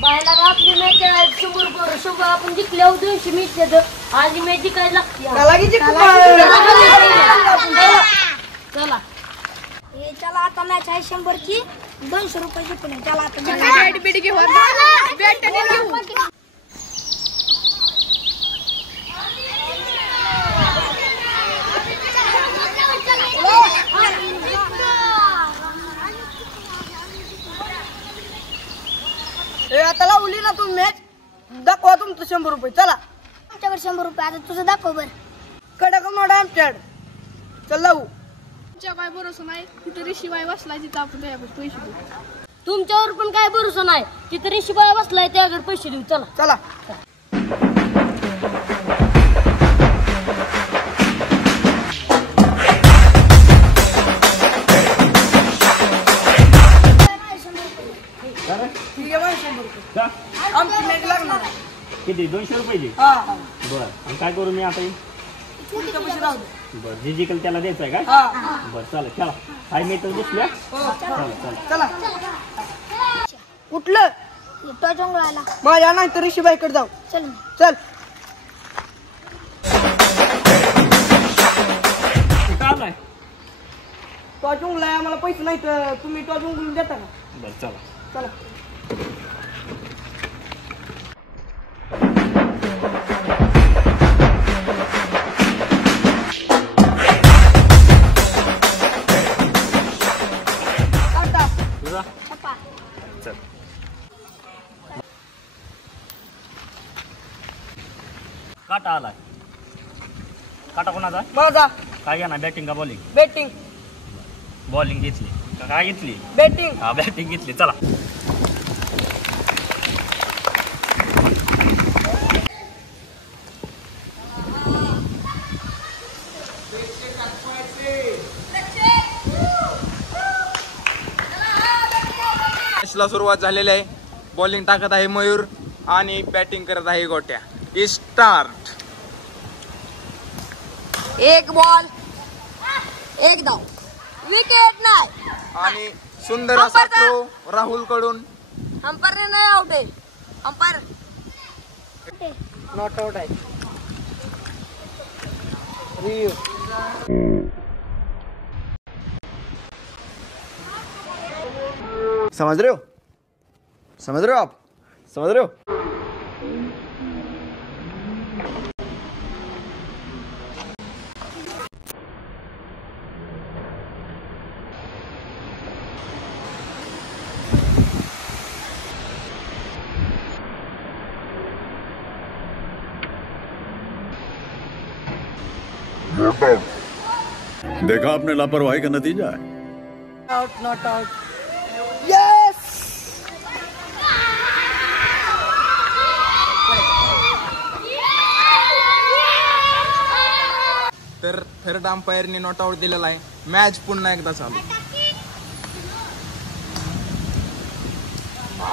बायला आपली मॅच 100 आपण जिंकल्यावर 200 मॅच देतो. आज मॅच जिंकायला लागते. चला हे चला आता मॅच आहे 100 ची 200 रुपये जिंकून चला आता बॅट बीट घेऊ बॅट घेऊ. आता लावली ना तुम्ही मॅच दाखवा तुमचं 100 रुपये. चला आमच्याकडे 100 रुपये आता तुझं दाखव बर. कडक मोडा आमच्याकडे. चल लावू. तुमच्या काय भरोसा नाही कुठे शिवाय बसला तिथं आपण त्याच्याकडे पैसे देऊ. तुमच्यावर पण काय भरोसा नाही. तिथे शिबाया बसलाय त्याकडे पैसे देऊ. चला चला ठीक आहे. 100 रुपये आमची मॅच लागणार. किती 200 रुपये? हा बरं. आणि काय करू मी आता? तुमच्या पैसे राहू दे. बरं जे जिंकल त्याला द्यायचं आहे का? हा बरं चला चला. काय मी तर दिसल्या. चला कुठलं तो जंगलाला माझ्या नाही तर ऋषीबाईकडे जाऊ. चल चल काय आलाय? तो जुंगला आहे. आम्हाला पैसे नाही तर तुम्ही तो जुंगलून देता का? बरं चला. चला तुझा छप्पा चल. काटा आलाय. काटा कोणाचा? माझा काय घ्या ना बॅटिंग का बॉलिंग? बॅटिंग बॉलिंग घेतली का काय घेतली? बॅटिंग हा बॅटिंग घेतली. चला मॅचला सुरुवात झालेली आहे. बॉलिंग टाकत आहे मयूर आणि बॅटिंग करत आहे गोट्या. स्टार्ट. एक बॉल एक धाव विकेट नाही आणि सुंदर असा थ्रो राहुल कडून. अंपायर नाही आउट आहे. अंपायर नॉट आउट आहे. रिव्यू समझ रहे हो? समझ रहे हो आप? समझ रहे हो? देखा आपने लापरवाही का नतीजा है. Out not out. यस तर थर्ड अंपायरने नॉट आउट दिलेला आहे. मॅच पुन्हा एकदा चालू.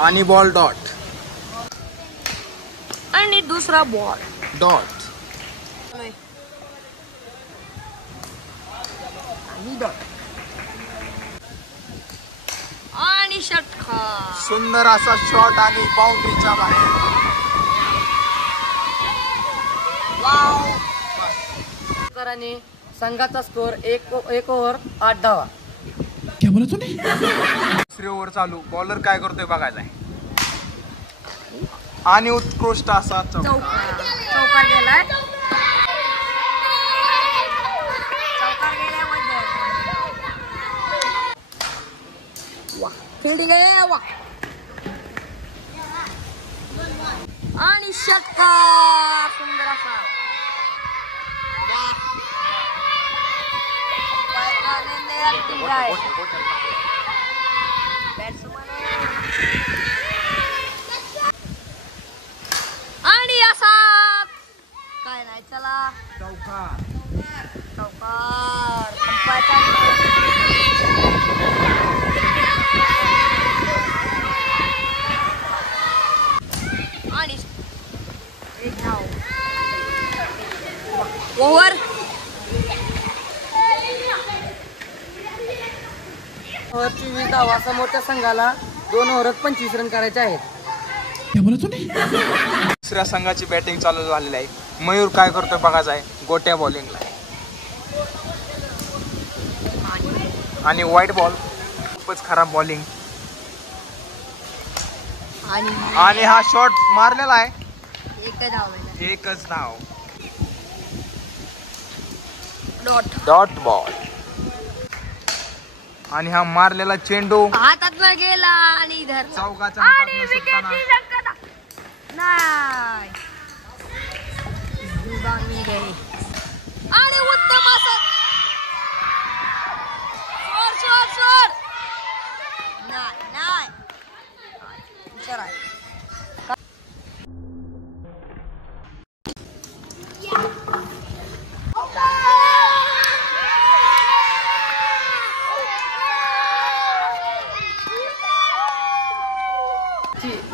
आणि बॉल डॉट आणि दुसरा बॉल डॉट. आणि षटकार. सुंदर असा शॉट आणि बाउंड्रीच्या बाहेर. कराने संघाचा स्कोर 1 ओव्हर 8 धावा. दुसरी ओव्हर चालू. बॉलर काय करतोय बघायला आहे. आणि उत्कृष्ट असा चौकार गेलाय. फील्डिंग आहे वा. आणि षटकार सुंदर असा. आणि असा काय नाही. चला चौकार. आणि एक धाव. ओव्हर ओव्हरची 20 धावा. समोरच्या संघाला 2 ओव्हरात 25 रन करायचे आहेत. दुसऱ्या संघाची बॅटिंग चालू झालेली आहे. मयूर काय करतोय बघायचं आहे. गोट्या बॉलिंगला आहे आणि व्हाईट बॉल खूपच खराब बॉलिंग आणि हा शॉट मारलेला आहे. एकच धाव. डॉट बॉल आणि हा मारलेला चेंडू हातात गेला आणि चौकाच्या हातात सुटताना नाही आणि उत्तम असं सोड नाही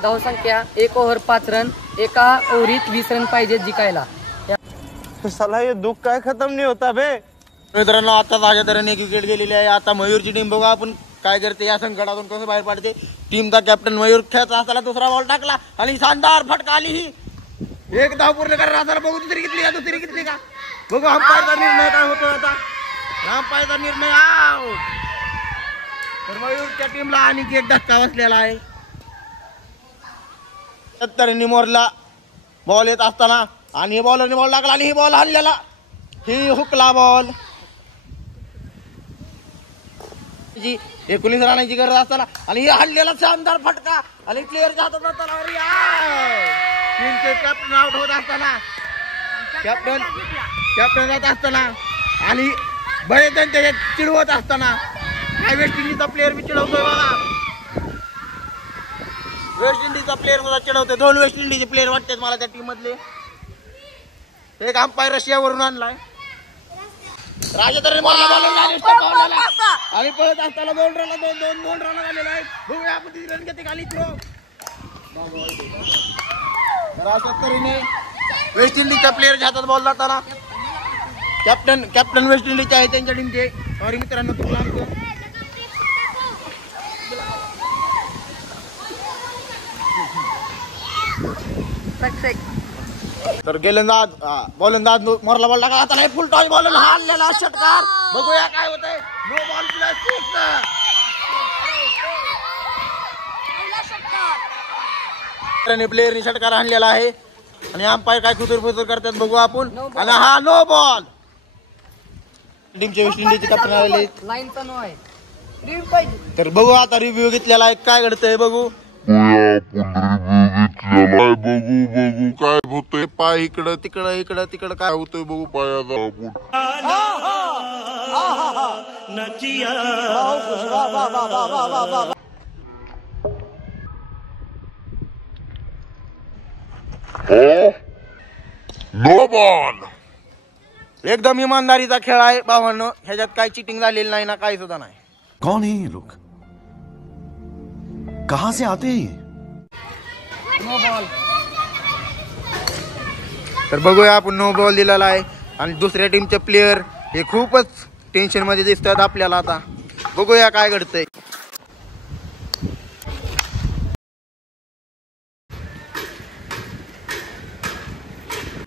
धावसंख्या 1 ओव्हर 5 रन. एका ओव्हरीत 20 रन पाहिजे जिंकायला. साला ये दुख काय खत्म नहीं होता बे. मित्रांनो आता माझ्या तऱ्हेने क्रिकेट गेलेली आहे. आता मयूरची टीम बघा आपण काय करते, या संकटातून कसं बाहेर पडते. टीमचा कॅप्टन मयूर खेळत असताना दुसरा बॉल टाकला आणि शानदार फटका आली. ही एक धाव पूर्ण करणार असताना बघू दुसरी घेतली का बघू. अंपायरचा निर्णय काय होतो आता. अंपायरचा निर्णय आउट. तर मयूरच्या टीमला आणि एक धक्का बसलेला आहे. 70 निमोरला बॉल येत असताना आणि बॉलरने बॉल टाकला आणि ही बॉल हल्ल्याला. ही हुकला बॉल. 19 रनाची गरज असताना आणि ही हल्ल्याला शानदार फटका आणि प्लेअर जात होता. टीमचे कॅप्टन आउट होत असताना कॅप्टन जात असताना आणि बरेच जण त्याच्यात चिडवत असताना काय वेस्ट इंडिजचा प्लेअर मी चिडवतोय बघा. वेस्ट इंडिजचा प्लेअर मला चिडवतोय. 2 वेस्ट इंडिजचे प्लेअर वाटतात मला त्या टीम मधले. एक अंपायर रशियावरून आणलाय. राजधानी आणि पळत असताना 2 रन झालेला आहे. बघूया आपण किती रन घेते खाली थ्रो. अशा तऱ्हेने वेस्ट इंडिजच्या प्लेअरच्या हातात बॉल जाताना कॅप्टन वेस्ट इंडिजचे आहे त्यांच्या टीमचे. सॉरी मित्रांनो तुम्हाला आमचं तर गेलंदाज गोलंदाज मोरला बॉल टाकला. आता फुल टॉस बॉल हल्लेला षटकार. बघूया काय होतंय. No ball plus 6. प्लेअरने षटकार आणलेला आहे आणि अंपायर काय खुतुर करतात बघू आपण. आणि हा नो बॉल. टीमचे वेस्ट इंडिजचे कॅप्टन आलेले लाईनचा नो आहे. तर बघू आता रिव्ह्यू घेतलेला आहे. काय घडतंय बघू. बघू काय होतोय. पाय इकडं तिकडं काय होतोय बघू पायाचा. No ball. एकदम इमानदारीचा खेळ आहे भावांनो. ह्याच्यात काय चिटिंग झालेली नाही ना काही सुद्धा नाही. कौन है ये लोग, कहां से आते हैं? No ball. तर बघूया आपण नो बॉल दिलेला आहे आणि दुसऱ्या टीमचे प्लेयर हे खूपच टेन्शन मध्ये दिसतात आपल्याला. आता बघूया काय घडतंय.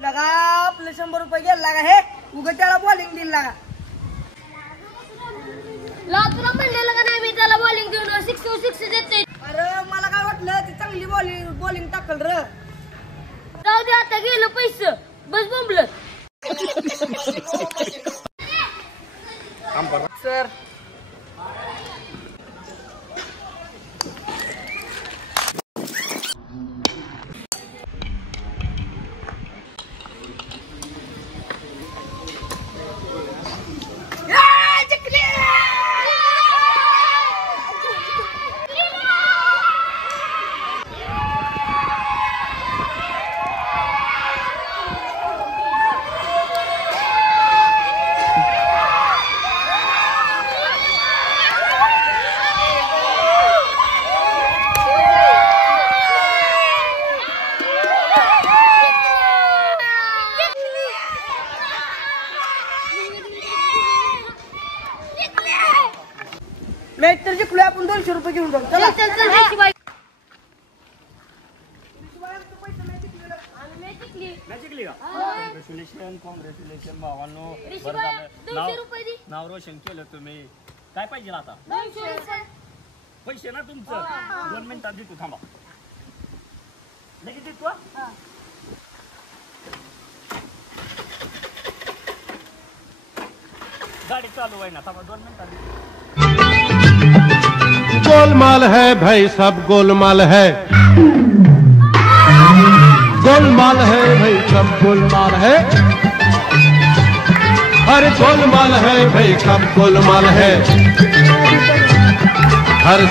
लगा आपलं 100 रुपये गेला लागा. हे उगं त्याला बॉलिंग दिली लागा. तुला म्हणलेलं का नाही मी त्याला बॉलिंग देऊन 6 देते. अरे मला काय वाटलं ती चांगली बॉलिंग टाकल र. जाऊ दे आता गेलं पैसे बस बोंबलं. सर मॅच तर जिंकलोय आपण. 200 रुपये घेऊन जाऊ. चला चल पैसे नाही जिंकलेलं. आणि मॅच जिंकली. नाही जिंकली का हा. कॉंग्रॅच्युलेशन भावांनो. ऋषी बरं बाया, झालं. 200 रुपये दे. नाव रोशन केलं तुम्ही. काय पाहिजे आता 200 रुपये. पैसे ना तुमचं 2 मिनिटात देतो थांबा लगेच देतो हा? गाडी चालू आहे ना थांबा 2 मिनिटात देतो. गोलमाल है भाई सब गोलमाल है गोलमाल है भाई सब गोलमाल है अरे गोलमाल है भाई सब गोलमाल है हर